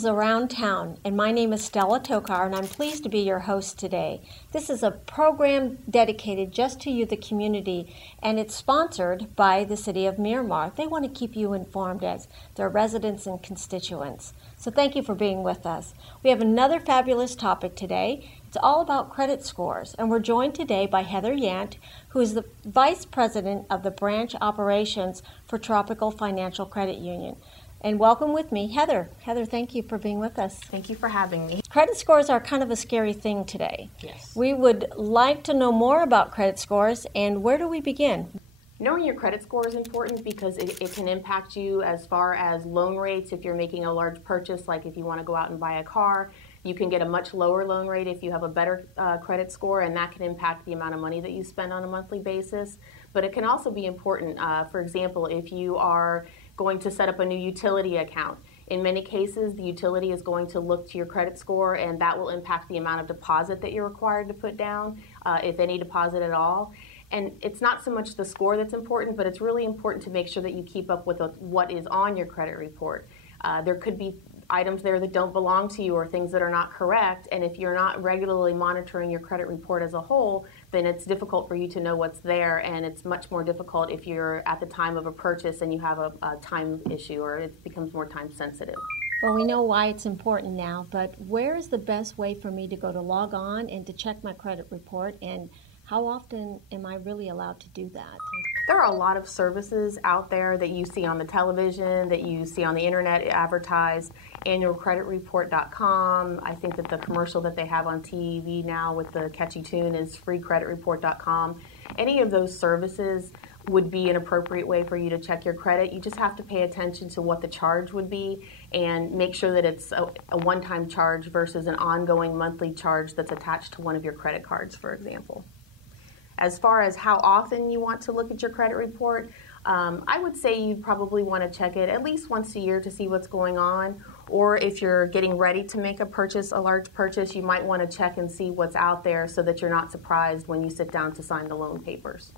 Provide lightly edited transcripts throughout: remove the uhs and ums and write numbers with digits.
is Around Town, and my name is Stella Tokar, and I'm pleased to be your host today. This is a program dedicated just to you, the community, and it's sponsored by the City of Miramar. They want to keep you informed as their residents and constituents. So thank you for being with us. We have another fabulous topic today. It's all about credit scores, and we're joined today by Heather Yant, who is the Vice President of the Branch Operations for Tropical Financial Credit Union. And welcome with me, Heather. Heather, thank you for being with us. Thank you for having me. Credit scores are kind of a scary thing today. Yes. We would like to know more about credit scores, and where do we begin? Knowing your credit score is important because it can impact you as far as loan rates. If you're making a large purchase, like if you want to go out and buy a car, you can get a much lower loan rate if you have a better credit score, and that can impact the amount of money that you spend on a monthly basis. But it can also be important, for example, if you are going to set up a new utility account. In many cases, the utility is going to look to your credit score, and that will impact the amount of deposit that you're required to put down, if any deposit at all. And it's not so much the score that's important, but it's really important to make sure that you keep up with what is on your credit report. There could be items there that don't belong to you or things that are not correct, and if you're not regularly monitoring your credit report as a whole, then it's difficult for you to know what's there, and it's much more difficult if you're at the time of a purchase and you have a time issue or it becomes more time sensitive. Well, we know why it's important now, but where is the best way for me to go to log on and to check my credit report, and how often am I really allowed to do that? There are a lot of services out there that you see on the television, that you see on the internet advertised. AnnualCreditReport.com. I think that the commercial that they have on TV now with the catchy tune is FreeCreditReport.com. Any of those services would be an appropriate way for you to check your credit. You just have to pay attention to what the charge would be and make sure that it's a one-time charge versus an ongoing monthly charge that's attached to one of your credit cards, for example. As far as how often you want to look at your credit report, I would say you probably want to check it at least once a year to see what's going on. Or if you're getting ready to make a purchase, a large purchase, you might want to check and see what's out there so that you're not surprised when you sit down to sign the loan papers.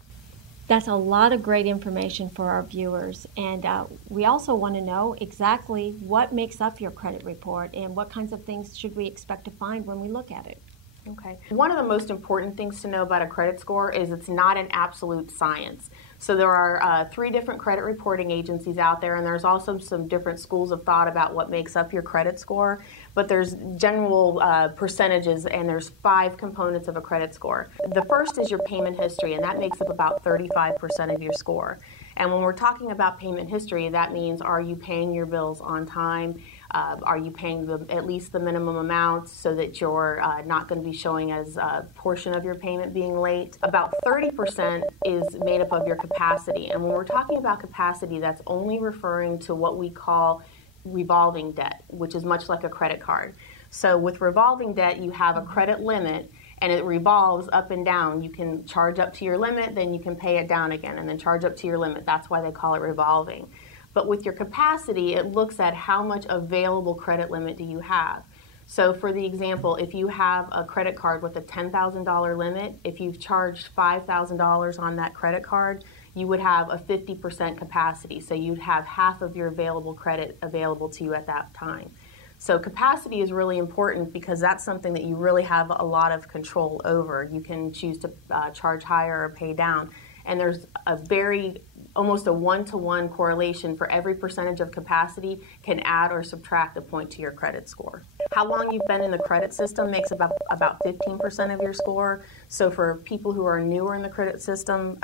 That's a lot of great information for our viewers, and we also want to know exactly what makes up your credit report and what kinds of things should we expect to find when we look at it. Okay. One of the most important things to know about a credit score is it's not an absolute science. So there are 3 different credit reporting agencies out there, and there's also some different schools of thought about what makes up your credit score. But there's general percentages, and there's 5 components of a credit score. The first is your payment history, and that makes up about 35% of your score. And when we're talking about payment history, that means, are you paying your bills on time? Are you paying at least the minimum amount so that you're not going to be showing as a portion of your payment being late? About 30% is made up of your capacity. And when we're talking about capacity, that's only referring to what we call revolving debt, which is much like a credit card. So with revolving debt, you have a credit limit, and it revolves up and down. You can charge up to your limit, then you can pay it down again, and then charge up to your limit. That's why they call it revolving. But with your capacity, it looks at how much available credit limit do you have. So for the example, if you have a credit card with a $10,000 limit, if you've charged $5,000 on that credit card, you would have a 50% capacity. So you'd have half of your available credit available to you at that time. So capacity is really important because that's something that you really have a lot of control over. You can choose to charge higher or pay down. And there's almost a one-to-one correlation for every percentage of capacity can add or subtract a point to your credit score. How long you've been in the credit system makes about 15% of your score. So for people who are newer in the credit system,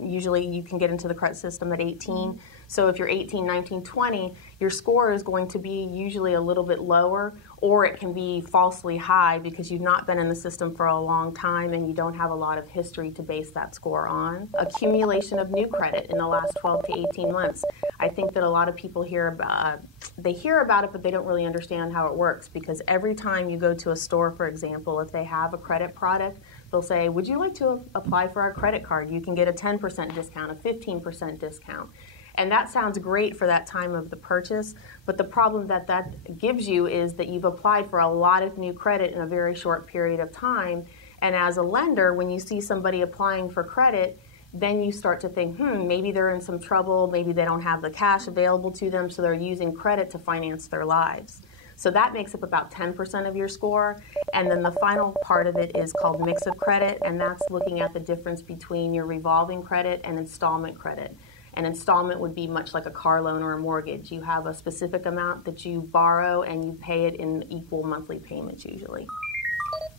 usually you can get into the credit system at 18. So if you're 18, 19, 20, your score is going to be usually a little bit lower, or it can be falsely high because you've not been in the system for a long time and you don't have a lot of history to base that score on. Accumulation of new credit in the last 12 to 18 months. I think that a lot of people hear about it, but they don't really understand how it works, because every time you go to a store, for example, if they have a credit product, they'll say, would you like to apply for our credit card? You can get a 10% discount, a 15% discount. And that sounds great for that time of the purchase, but the problem that gives you is that you've applied for a lot of new credit in a very short period of time. And as a lender, when you see somebody applying for credit, then you start to think, maybe they're in some trouble, maybe they don't have the cash available to them, so they're using credit to finance their lives. So that makes up about 10% of your score. And then the final part of it is called mix of credit, and that's looking at the difference between your revolving credit and installment credit. An installment would be much like a car loan or a mortgage. You have a specific amount that you borrow and you pay it in equal monthly payments usually.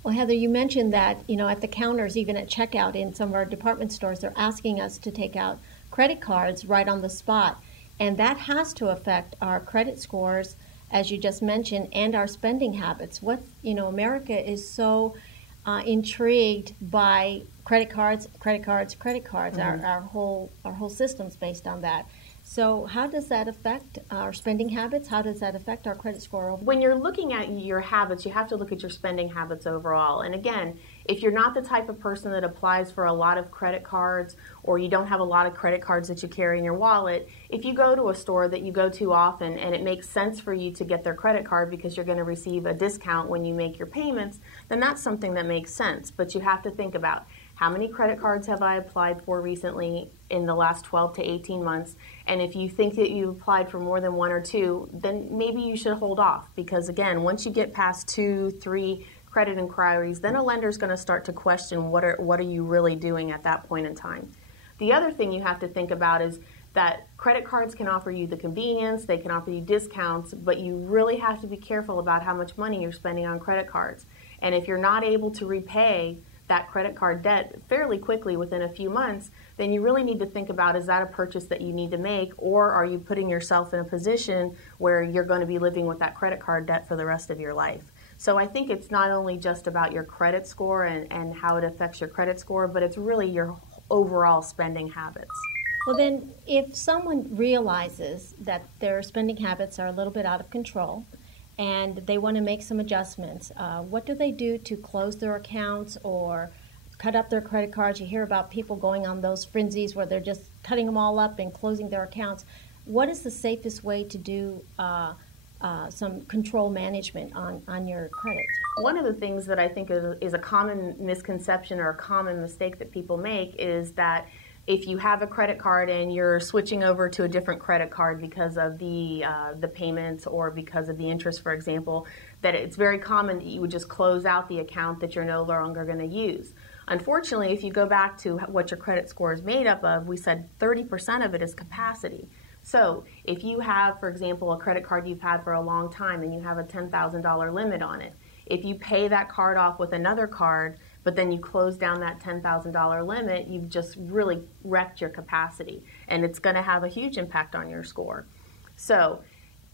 Well, Heather, you mentioned that, at the counters, even at checkout in some of our department stores, they're asking us to take out credit cards right on the spot. And that has to affect our credit scores, as you just mentioned, and our spending habits. America is so intrigued by credit cards. Mm-hmm. Our whole system's based on that. So how does that affect our spending habits? How does that affect our credit score? When you're looking at your habits, you have to look at your spending habits overall. And again, if you're not the type of person that applies for a lot of credit cards, or you don't have a lot of credit cards that you carry in your wallet, if you go to a store that you go to often and it makes sense for you to get their credit card because you're going to receive a discount when you make your payments, then that's something that makes sense. But you have to think about, how many credit cards have I applied for recently in the last 12 to 18 months? And if you think that you've applied for more than one or two, then maybe you should hold off. Because again, once you get past 2, 3 credit inquiries, then a lender's going to start to question what are you really doing at that point in time. The other thing you have to think about is that credit cards can offer you the convenience, they can offer you discounts, but you really have to be careful about how much money you're spending on credit cards. And if you're not able to repay that credit card debt fairly quickly within a few months, then you really need to think about, is that a purchase that you need to make, or are you putting yourself in a position where you're going to be living with that credit card debt for the rest of your life? So I think it's not only just about your credit score and how it affects your credit score, but it's really your overall spending habits. Well, then, if someone realizes that their spending habits are a little bit out of control, and they want to make some adjustments, what do they do to close their accounts or cut up their credit cards? You hear about people going on those frenzies where they're just cutting them all up and closing their accounts. What is the safest way to do some control management on your credit? One of the things that I think is a common misconception or a common mistake that people make is that if you have a credit card and you're switching over to a different credit card because of the payments or because of the interest, for example, that it's very common that you would just close out the account that you're no longer going to use. Unfortunately, if you go back to what your credit score is made up of, we said 30% of it is capacity. So if you have, for example, a credit card you've had for a long time and you have a $10,000 limit on it, if you pay that card off with another card, but then you close down that $10,000 limit, you've just really wrecked your capacity, and it's going to have a huge impact on your score. So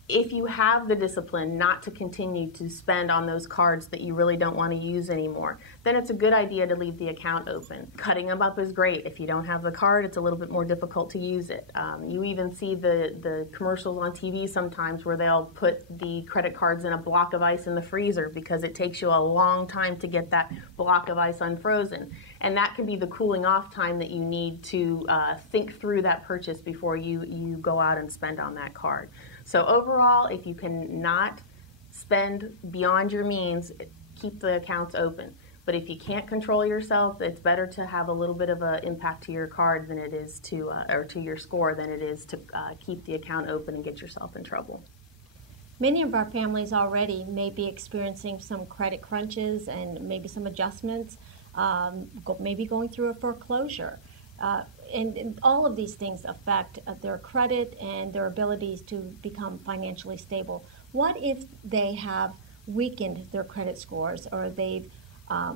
if you have the discipline not to continue to spend on those cards that you really don't want to use anymore, then it's a good idea to leave the account open. Cutting them up is great. If you don't have the card, it's a little bit more difficult to use it. You even see the commercials on TV sometimes where they'll put the credit cards in a block of ice in the freezer because it takes you a long time to get that block of ice unfrozen. And that can be the cooling off time that you need to think through that purchase before you go out and spend on that card. So overall, if you can not spend beyond your means, keep the accounts open. But if you can't control yourself, it's better to have a little bit of an impact to your card than it is or to your score than it is to keep the account open and get yourself in trouble. Many of our families already may be experiencing some credit crunches and maybe some adjustments, maybe going through a foreclosure. And all of these things affect their credit and their abilities to become financially stable. What if they have weakened their credit scores, or they've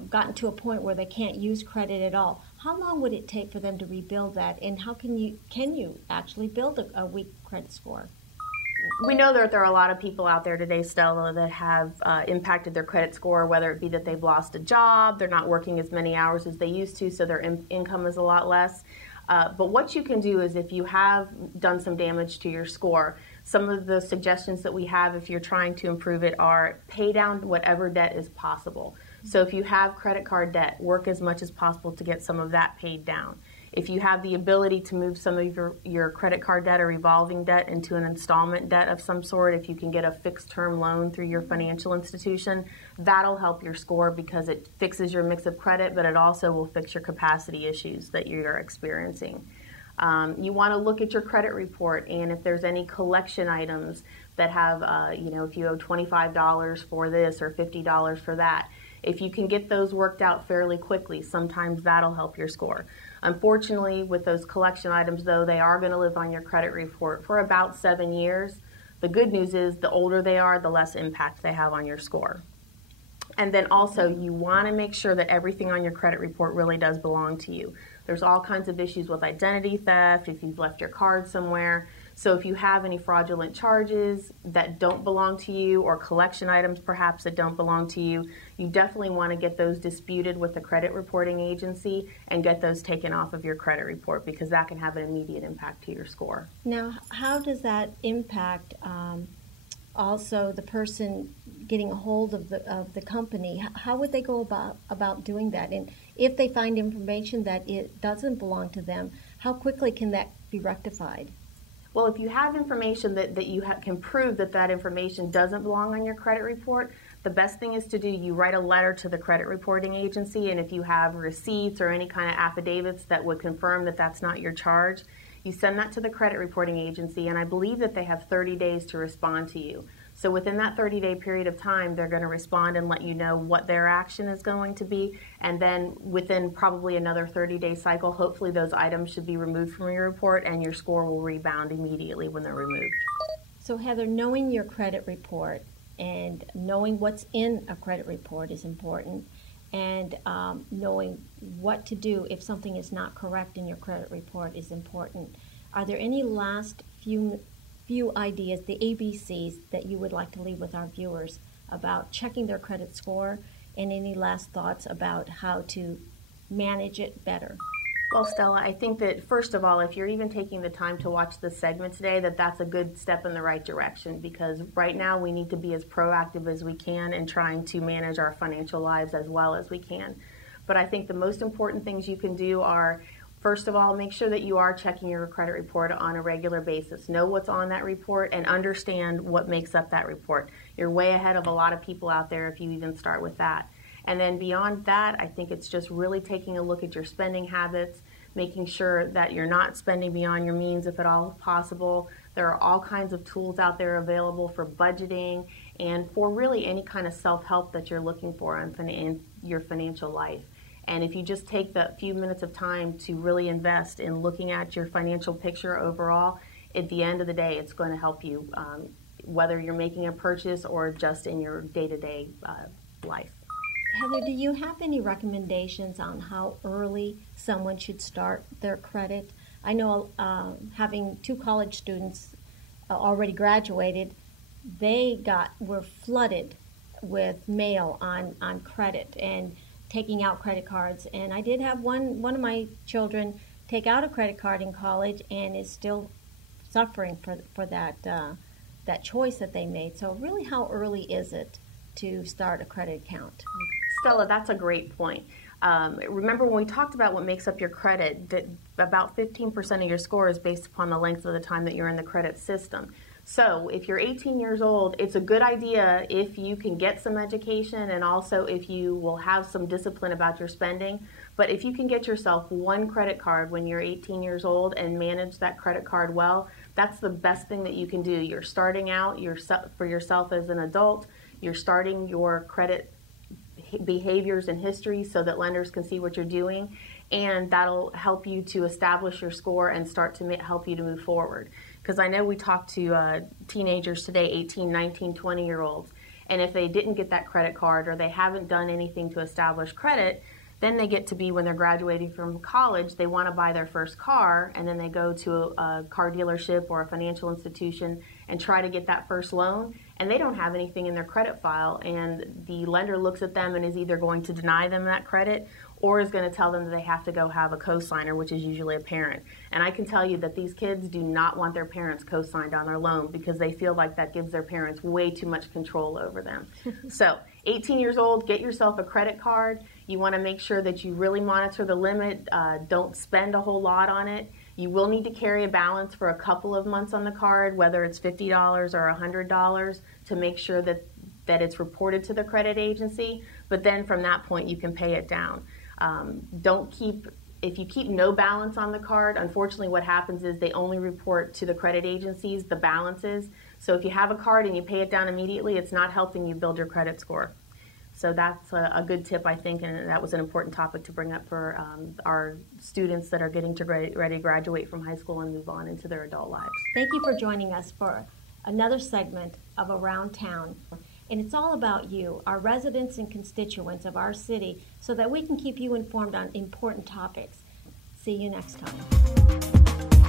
gotten to a point where they can't use credit at all? How long would it take for them to rebuild that, and how can you actually build a weak credit score? We know that there are a lot of people out there today, Stella, that have impacted their credit score, whether it be that they've lost a job, they're not working as many hours as they used to, so their income is a lot less. But what you can do is, if you have done some damage to your score, some of the suggestions that we have if you're trying to improve it are pay down whatever debt is possible. So if you have credit card debt, work as much as possible to get some of that paid down. If you have the ability to move some of your credit card debt or revolving debt into an installment debt of some sort, if you can get a fixed term loan through your financial institution, that'll help your score because it fixes your mix of credit, but it also will fix your capacity issues that you're experiencing. You want to look at your credit report, and if there's any collection items, that have, if you owe $25 for this or $50 for that. If you can get those worked out fairly quickly, sometimes that'll help your score. Unfortunately, with those collection items, though, they are going to live on your credit report for about 7 years. The good news is the older they are, the less impact they have on your score. And then also, you want to make sure that everything on your credit report really does belong to you. There's all kinds of issues with identity theft, if you've left your card somewhere. So if you have any fraudulent charges that don't belong to you, or collection items perhaps that don't belong to you, you definitely want to get those disputed with the credit reporting agency and get those taken off of your credit report, because that can have an immediate impact to your score. Now, how does that impact also the person getting a hold of the company? How would they go about doing that? And if they find information that it doesn't belong to them, how quickly can that be rectified? Well, if you have information that you can prove that information doesn't belong on your credit report, the best thing is to do, you write a letter to the credit reporting agency, and if you have receipts or any kind of affidavits that would confirm that that's not your charge, you send that to the credit reporting agency, and I believe that they have 30 days to respond to you. So within that 30-day period of time, they're going to respond and let you know what their action is going to be. And then within probably another 30-day cycle, hopefully those items should be removed from your report and your score will rebound immediately when they're removed. So Heather, knowing your credit report and knowing what's in a credit report is important, and knowing what to do if something is not correct in your credit report is important. Are there any last few ideas, the ABCs, that you would like to leave with our viewers about checking their credit score, and any last thoughts about how to manage it better? Well, Stella, I think that first of all, if you're even taking the time to watch this segment today, that's a good step in the right direction, because right now we need to be as proactive as we can in trying to manage our financial lives as well as we can. But I think the most important things you can do are, first of all, make sure that you are checking your credit report on a regular basis. Know what's on that report and understand what makes up that report. You're way ahead of a lot of people out there if you even start with that. And then beyond that, I think it's just really taking a look at your spending habits, making sure that you're not spending beyond your means if at all possible. There are all kinds of tools out there available for budgeting and for really any kind of self-help that you're looking for in your financial life. And if you just take the few minutes of time to really invest in looking at your financial picture overall, at the end of the day, it's going to help you, whether you're making a purchase or just in your day-to-day life. Heather, do you have any recommendations on how early someone should start their credit? I know having 2 college students already graduated, they were flooded with mail on credit and taking out credit cards, and I did have one of my children take out a credit card in college and is still suffering for that choice that they made. So really, how early is it to start a credit account? Stella, that's a great point. Remember when we talked about what makes up your credit, that about 15% of your score is based upon the length of the time that you're in the credit system. So if you're 18 years old, it's a good idea if you can get some education and also if you will have some discipline about your spending. But if you can get yourself one credit card when you're 18 years old and manage that credit card well, that's the best thing that you can do. You're starting out for yourself as an adult. You're starting your credit behaviors and history so that lenders can see what you're doing, and that'll help you to establish your score and start to help you to move forward. Because I know we talked to teenagers today, 18, 19, 20-year-olds, and if they didn't get that credit card or they haven't done anything to establish credit, then they get to be, when they're graduating from college, they want to buy their first car, and then they go to a car dealership or a financial institution and try to get that first loan, and they don't have anything in their credit file, and the lender looks at them and is either going to deny them that credit or is going to tell them that they have to go have a co-signer, which is usually a parent. And I can tell you that these kids do not want their parents co-signed on their loan because they feel like that gives their parents way too much control over them. So 18 years old, get yourself a credit card. You want to make sure that you really monitor the limit. Don't spend a whole lot on it. You will need to carry a balance for a couple of months on the card, whether it's $50 or $100, to make sure that it's reported to the credit agency. But then from that point, you can pay it down. If you keep no balance on the card, unfortunately what happens is they only report to the credit agencies the balances. So if you have a card and you pay it down immediately, it's not helping you build your credit score. So that's a good tip, I think, and that was an important topic to bring up for our students that are getting ready to graduate from high school and move on into their adult lives. Thank you for joining us for another segment of Around Town. And it's all about you, our residents and constituents of our city, so that we can keep you informed on important topics. See you next time.